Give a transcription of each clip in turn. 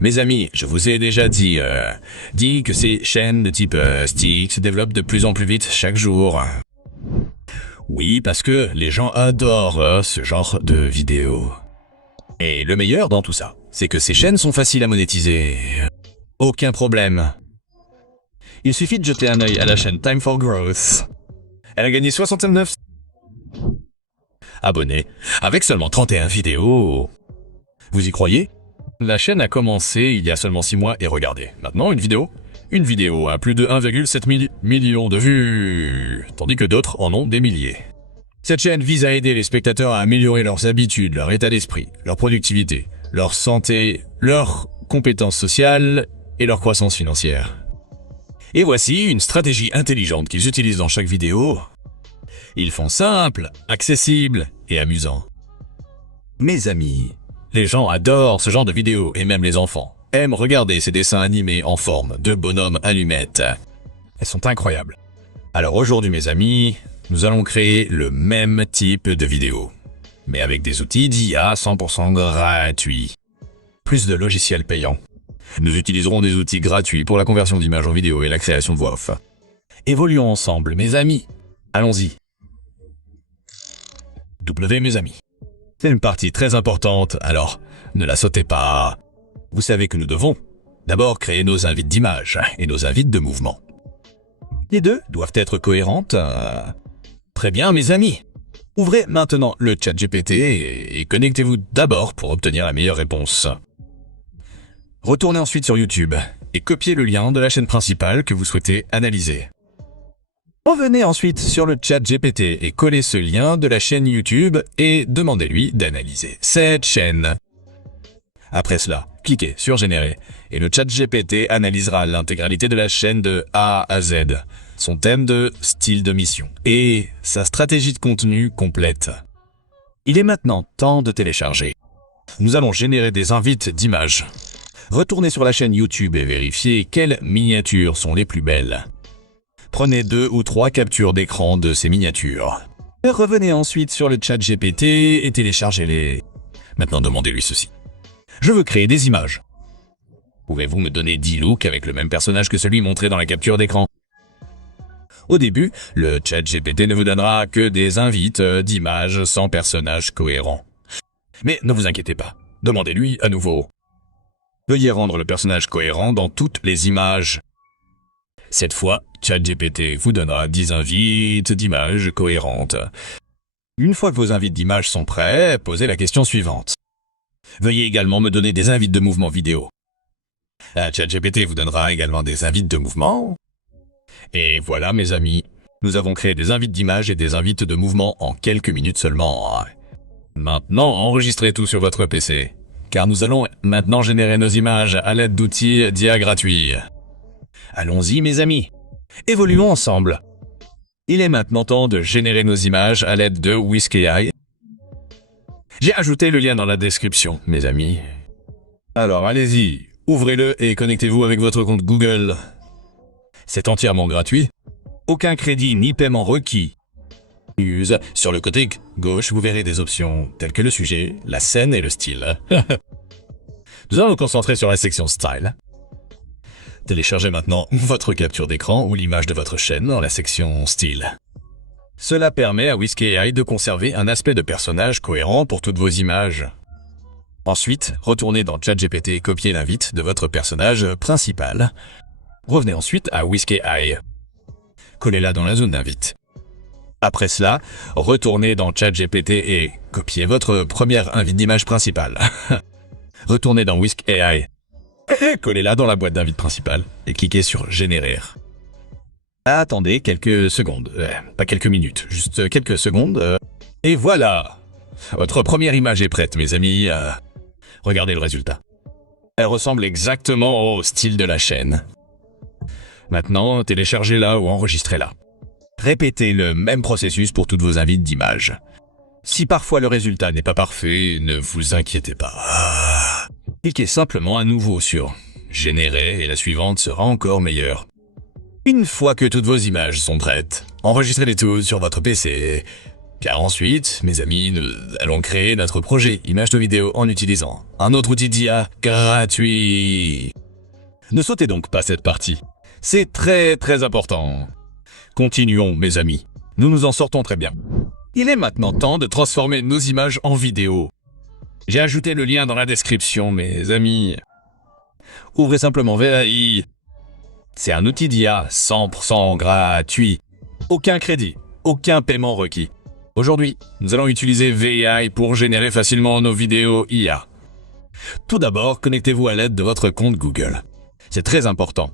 Mes amis, je vous ai déjà dit que ces chaînes de type stick se développent de plus en plus vite chaque jour. Oui, parce que les gens adorent ce genre de vidéos. Et le meilleur dans tout ça, c'est que ces chaînes sont faciles à monétiser. Aucun problème. Il suffit de jeter un œil à la chaîne Time for Growth. Elle a gagné 69 abonnés, avec seulement 31 vidéos. Vous y croyez? La chaîne a commencé il y a seulement 6 mois et regardez, maintenant une vidéo a plus de 1,7 million de vues, tandis que d'autres en ont des milliers. Cette chaîne vise à aider les spectateurs à améliorer leurs habitudes, leur état d'esprit, leur productivité, leur santé, leurs compétences sociales et leur croissance financière. Et voici une stratégie intelligente qu'ils utilisent dans chaque vidéo. Ils font simple, accessible et amusant. Mes amis, les gens adorent ce genre de vidéos et même les enfants aiment regarder ces dessins animés en forme de bonhommes allumettes. Elles sont incroyables. Alors aujourd'hui mes amis, nous allons créer le même type de vidéo, mais avec des outils d'IA 100% gratuits. Plus de logiciels payants. Nous utiliserons des outils gratuits pour la conversion d'images en vidéo et la création de voix off. Évoluons ensemble mes amis. Allons-y. Mes amis. C'est une partie très importante, alors ne la sautez pas. Vous savez que nous devons d'abord créer nos invites d'images et nos invites de mouvement. Les deux doivent être cohérentes. Très bien mes amis. Ouvrez maintenant le chat GPT et connectez-vous d'abord pour obtenir la meilleure réponse. Retournez ensuite sur YouTube et copiez le lien de la chaîne principale que vous souhaitez analyser. Revenez ensuite sur le chat GPT et collez ce lien de la chaîne YouTube et demandez-lui d'analyser cette chaîne. Après cela, cliquez sur Générer et le chat GPT analysera l'intégralité de la chaîne de A à Z, son thème de style de mission et sa stratégie de contenu complète. Il est maintenant temps de télécharger. Nous allons générer des invites d'images. Retournez sur la chaîne YouTube et vérifiez quelles miniatures sont les plus belles. Prenez 2 ou 3 captures d'écran de ces miniatures. Revenez ensuite sur le chat GPT et téléchargez-les. Maintenant demandez-lui ceci. Je veux créer des images. Pouvez-vous me donner 10 looks avec le même personnage que celui montré dans la capture d'écran? Au début, le chat GPT ne vous donnera que des invites d'images sans personnage cohérent. Mais ne vous inquiétez pas, demandez-lui à nouveau. Veuillez rendre le personnage cohérent dans toutes les images. Cette fois, ChatGPT vous donnera 10 invites d'images cohérentes. Une fois que vos invites d'images sont prêts, posez la question suivante. Veuillez également me donner des invites de mouvement vidéo. ChatGPT vous donnera également des invites de mouvement. Et voilà mes amis, nous avons créé des invites d'images et des invites de mouvement en quelques minutes seulement. Maintenant, enregistrez tout sur votre PC, car nous allons maintenant générer nos images à l'aide d'outils d'IA gratuits. Allons-y mes amis, évoluons ensemble. Il est maintenant temps de générer nos images à l'aide de WhiskAI. J'ai ajouté le lien dans la description, mes amis. Alors allez-y, ouvrez-le et connectez-vous avec votre compte Google. C'est entièrement gratuit. Aucun crédit ni paiement requis. Sur le côté gauche, vous verrez des options telles que le sujet, la scène et le style. Nous allons nous concentrer sur la section Style. Téléchargez maintenant votre capture d'écran ou l'image de votre chaîne dans la section Style. Cela permet à WhiskAI de conserver un aspect de personnage cohérent pour toutes vos images. Ensuite, retournez dans ChatGPT et copiez l'invite de votre personnage principal. Revenez ensuite à WhiskAI. Collez-la dans la zone d'invite. Après cela, retournez dans ChatGPT et copiez votre première invite d'image principale. Retournez dans WhiskAI. Collez-la dans la boîte d'invite principale et cliquez sur Générer. Attendez quelques secondes, pas quelques minutes, juste quelques secondes. Et voilà! Votre première image est prête, mes amis. Regardez le résultat. Elle ressemble exactement au style de la chaîne. Maintenant, téléchargez-la ou enregistrez-la. Répétez le même processus pour toutes vos invites d'images. Si parfois le résultat n'est pas parfait, ne vous inquiétez pas. Cliquez simplement à nouveau sur « Générer » et la suivante sera encore meilleure. Une fois que toutes vos images sont prêtes, enregistrez-les toutes sur votre PC. Car ensuite, mes amis, nous allons créer notre projet image de vidéo en utilisant un autre outil d'IA gratuit. Ne sautez donc pas cette partie. C'est très important. Continuons, mes amis. Nous nous en sortons très bien. Il est maintenant temps de transformer nos images en vidéo. J'ai ajouté le lien dans la description, mes amis. Ouvrez simplement VAI. C'est un outil d'IA 100% gratuit. Aucun crédit, aucun paiement requis. Aujourd'hui, nous allons utiliser VAI pour générer facilement nos vidéos IA. Tout d'abord, connectez-vous à l'aide de votre compte Google. C'est très important.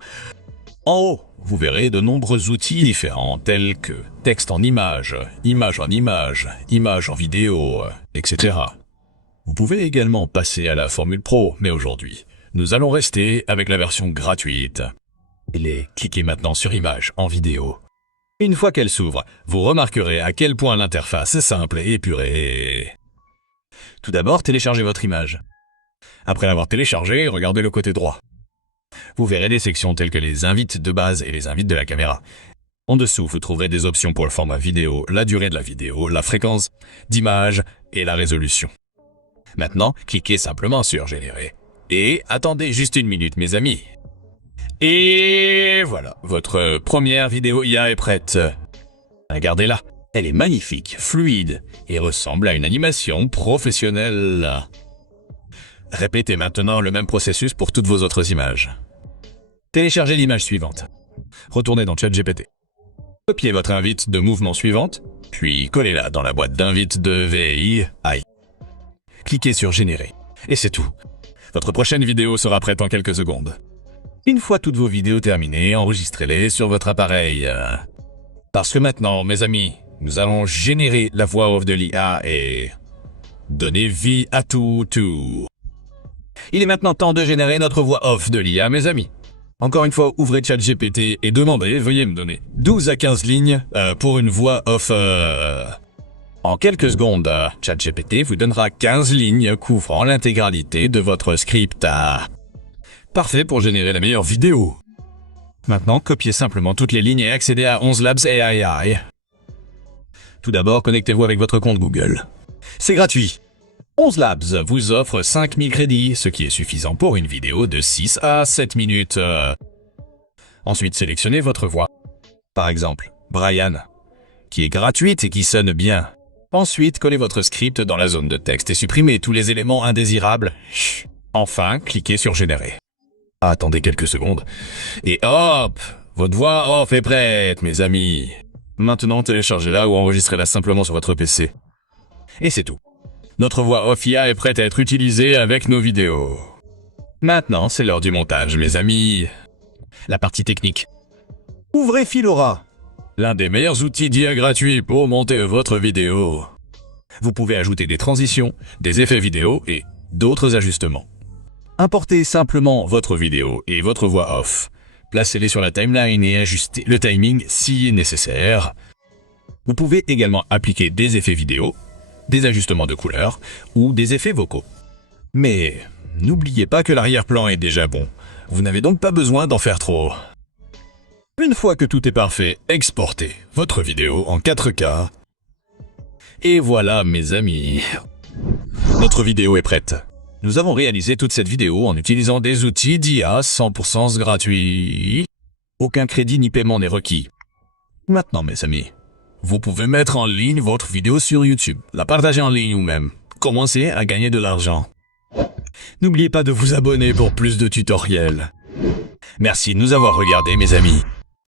En haut, vous verrez de nombreux outils différents tels que texte en image, image en image, image en vidéo, etc. Vous pouvez également passer à la formule pro, mais aujourd'hui, nous allons rester avec la version gratuite. Cliquez maintenant sur image en vidéo. Une fois qu'elle s'ouvre, vous remarquerez à quel point l'interface est simple et épurée. Tout d'abord, téléchargez votre image. Après l'avoir téléchargée, regardez le côté droit. Vous verrez des sections telles que les invites de base et les invites de la caméra. En dessous, vous trouverez des options pour le format vidéo, la durée de la vidéo, la fréquence d'image et la résolution. Maintenant, cliquez simplement sur Générer. Et attendez juste une minute, mes amis. Et voilà, votre première vidéo IA est prête. Regardez-la, elle est magnifique, fluide et ressemble à une animation professionnelle. Répétez maintenant le même processus pour toutes vos autres images. Téléchargez l'image suivante. Retournez dans ChatGPT. Copiez votre invite de mouvement suivante, puis collez-la dans la boîte d'invite de VAI. Cliquez sur Générer. Et c'est tout. Votre prochaine vidéo sera prête en quelques secondes. Une fois toutes vos vidéos terminées, enregistrez-les sur votre appareil. Parce que maintenant, mes amis, nous allons générer la voix off de l'IA et donner vie à tout. Il est maintenant temps de générer notre voix off de l'IA, mes amis. Encore une fois, ouvrez ChatGPT et demandez, veuillez me donner 12 à 15 lignes pour une voix off. En quelques secondes, ChatGPT vous donnera 15 lignes couvrant l'intégralité de votre script. Parfait pour générer la meilleure vidéo. Maintenant, copiez simplement toutes les lignes et accédez à 11 Labs AI. Tout d'abord, connectez-vous avec votre compte Google. C'est gratuit. 11 Labs vous offre 5000 crédits, ce qui est suffisant pour une vidéo de 6 à 7 minutes. Ensuite, sélectionnez votre voix. Par exemple, Brian, qui est gratuite et qui sonne bien. Ensuite, collez votre script dans la zone de texte et supprimez tous les éléments indésirables. Enfin, cliquez sur Générer. Attendez quelques secondes. Et hop! Votre voix off est prête, mes amis. Maintenant, téléchargez-la ou enregistrez-la simplement sur votre PC. Et c'est tout. Notre voix off IA est prête à être utilisée avec nos vidéos. Maintenant, c'est l'heure du montage, mes amis. La partie technique. Ouvrez Filora, l'un des meilleurs outils d'IA gratuits pour monter votre vidéo. Vous pouvez ajouter des transitions, des effets vidéo et d'autres ajustements. Importez simplement votre vidéo et votre voix off. Placez-les sur la timeline et ajustez le timing si nécessaire. Vous pouvez également appliquer des effets vidéo, des ajustements de couleurs ou des effets vocaux. Mais n'oubliez pas que l'arrière-plan est déjà bon. Vous n'avez donc pas besoin d'en faire trop. Une fois que tout est parfait, exportez votre vidéo en 4K. Et voilà, mes amis. Notre vidéo est prête. Nous avons réalisé toute cette vidéo en utilisant des outils d'IA 100% gratuits. Aucun crédit ni paiement n'est requis. Maintenant, mes amis, vous pouvez mettre en ligne votre vidéo sur YouTube, la partager en ligne ou même commencer à gagner de l'argent. N'oubliez pas de vous abonner pour plus de tutoriels. Merci de nous avoir regardés, mes amis.